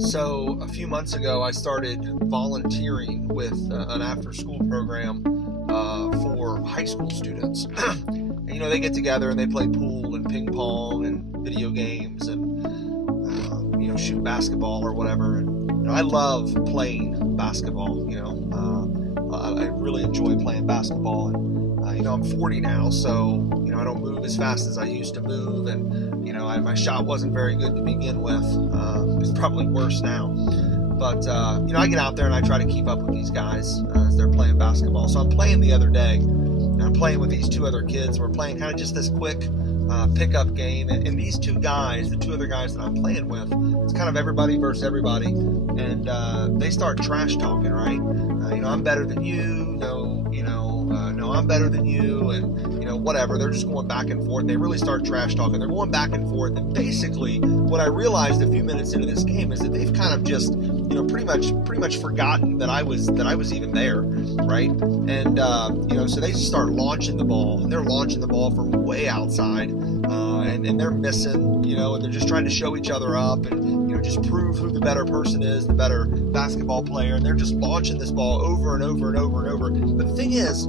So a few months ago, I started volunteering with an after-school program for high school students. And, they get together and they play pool and ping pong and video games and, shoot basketball or whatever. And, I love playing basketball. I really enjoy playing basketball. And, I'm 40 now, so, I don't move as fast as I used to move. And, my shot wasn't very good to begin with. It's probably worse now. But, I get out there and I try to keep up with these guys as they're playing basketball. So I'm playing the other day, and I'm playing with these two other kids. We're playing kind of just this quick pickup game. And these two guys, the two other guys that I'm playing with, it's kind of everybody versus everybody. And they start trash talking, right? I'm better than you. No, I'm better than you. And, whatever. They're just going back and forth. They really start trash talking. They're going back and forth. And basically, what I realized a few minutes into this game is that they've kind of just, pretty much forgotten that I was even there, right? And so they just start launching the ball, and they're launching the ball from way outside, and they're missing, and they're just trying to show each other up and just prove who the better person is, the better basketball player, and they're just launching this ball over and over and over and over. But the thing is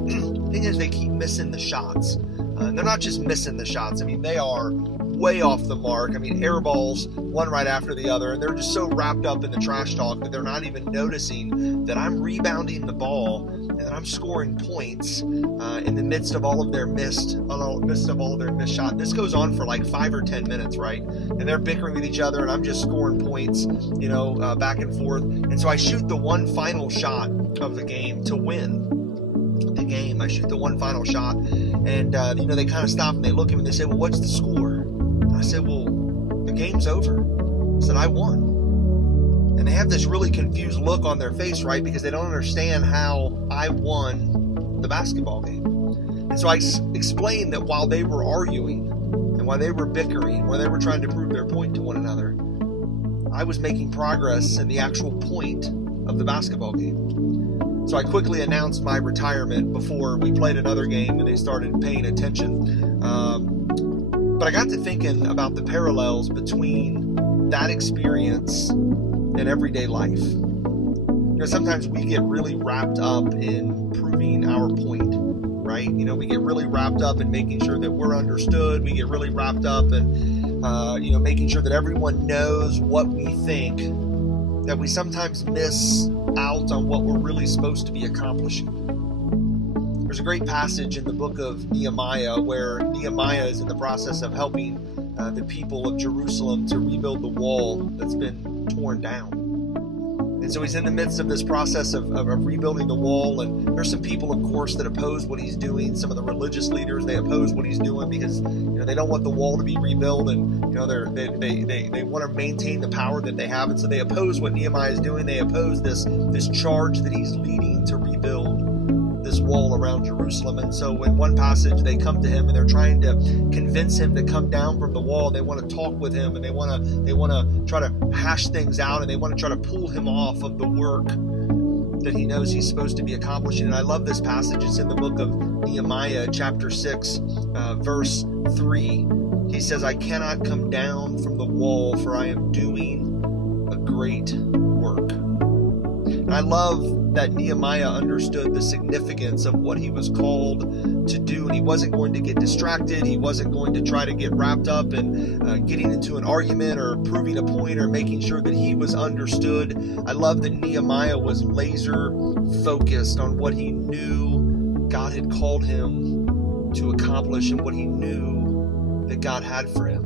they keep missing the shots. And they're not just missing the shots. They are way off the mark. Airballs, one right after the other, and they're just so wrapped up in the trash talk that they're not even noticing that I'm rebounding the ball and that I'm scoring points in the midst of all of their missed shots. This goes on for like 5 or 10 minutes, right? And they're bickering with each other, and I'm just scoring points, back and forth. And so I shoot the one final shot of the game to win the game. I shoot the one final shot, and they kind of stop and they look at me and they say, "Well, what's the score?" And I said, "Well, the game's over." I said, "I won." And they have this really confused look on their face, right? Because they don't understand how I won the basketball game. And so I explained that while they were arguing and while they were bickering, while they were trying to prove their point to one another, I was making progress in the actual point of the basketball game. So I quickly announced my retirement before we played another game and they started paying attention. But I got to thinking about the parallels between that experience and everyday life. Sometimes we get really wrapped up in proving our point, right? We get really wrapped up in making sure that we're understood. We get really wrapped up in, making sure that everyone knows what we think, that we sometimes miss out on what we're really supposed to be accomplishing. There's a great passage in the book of Nehemiah where Nehemiah is in the process of helping the people of Jerusalem to rebuild the wall that's been torn down. And so he's in the midst of this process of rebuilding the wall, and there's some people, of course, that oppose what he's doing. Some of the religious leaders, they oppose what he's doing because they don't want the wall to be rebuilt, and they want to maintain the power that they have, and so they oppose what Nehemiah is doing. They oppose this charge that he's leading to rebuild this wall around Jerusalem. And so in one passage, they come to him and they're trying to convince him to come down from the wall. They want to talk with him, and they want to try to hash things out, and they want to try to pull him off of the work that he knows he's supposed to be accomplishing. And I love this passage. It's in the book of Nehemiah, chapter 6, verse 3. He says, "I cannot come down from the wall, for I am doing a great work." And I love that Nehemiah understood the significance of what he was called to do, and he wasn't going to get distracted. He wasn't going to try to get wrapped up in getting into an argument or proving a point or making sure that he was understood. I love that Nehemiah was laser focused on what he knew God had called him to accomplish and what he knew that God had for him.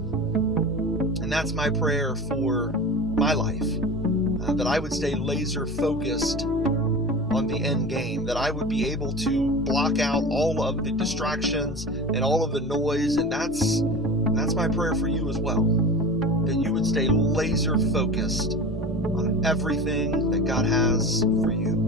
And that's my prayer for my life, that I would stay laser focused on the end game, that I would be able to block out all of the distractions and all of the noise. And that's my prayer for you as well, that you would stay laser focused on everything that God has for you.